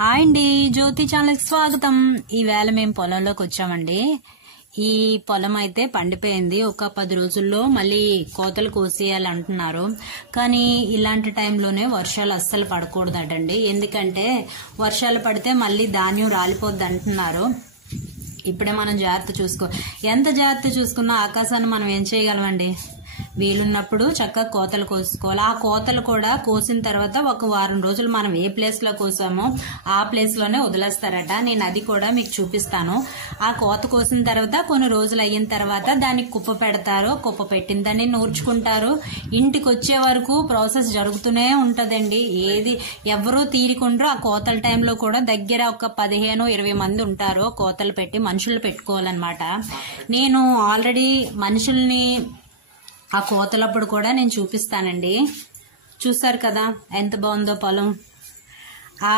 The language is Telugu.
హాయ్ అండి, జ్యోతి ఛానల్కి స్వాగతం. ఈవేళ మేము పొలంలోకి వచ్చామండి. ఈ పొలం అయితే పండిపోయింది. ఒక 10 రోజుల్లో మళ్ళీ కోతలు కోసేయాలి అంటున్నారు. కానీ ఇలాంటి టైంలోనే వర్షాలు అస్సలు పడకూడదటండి. ఎందుకంటే వర్షాలు పడితే మళ్ళీ ధాన్యం రాలిపోద్ది అంటున్నారు. ఇప్పుడే మనం ఎంత జాగ్రత్త చూసుకున్నా ఆకాశాన్ని మనం ఏం చేయగలమండి. వీలున్నప్పుడు చక్కగా కోతలు కోసుకోవాలి. ఆ కోతలు కూడా కోసిన తర్వాత ఒక వారం రోజులు మనం ఏ ప్లేస్ లో కోసామో ఆ ప్లేస్ లోనే వదిలేస్తారట. నేను అది కూడా మీకు చూపిస్తాను. ఆ కోత కోసిన తర్వాత కొన్ని రోజులు అయిన తర్వాత దానికి కుప్ప పెడతారు. కుప్ప పెట్టిన దాన్ని నూర్చుకుంటారు. ఇంటికి వచ్చే వరకు ప్రాసెస్ జరుగుతూనే ఉంటదండి. ఏది ఎవరూ తీరికుండ్రు. ఆ కోతల టైంలో కూడా దగ్గర ఒక 15-20 మంది ఉంటారు. కోతలు పెట్టి మనుషులు పెట్టుకోవాలన్నమాట. నేను ఆల్రెడీ మనుషుల్ని ఆ కోతలప్పుడు కూడా నేను చూపిస్తానండి. చూసారు కదా ఎంత బాగుందో పొలం. ఆ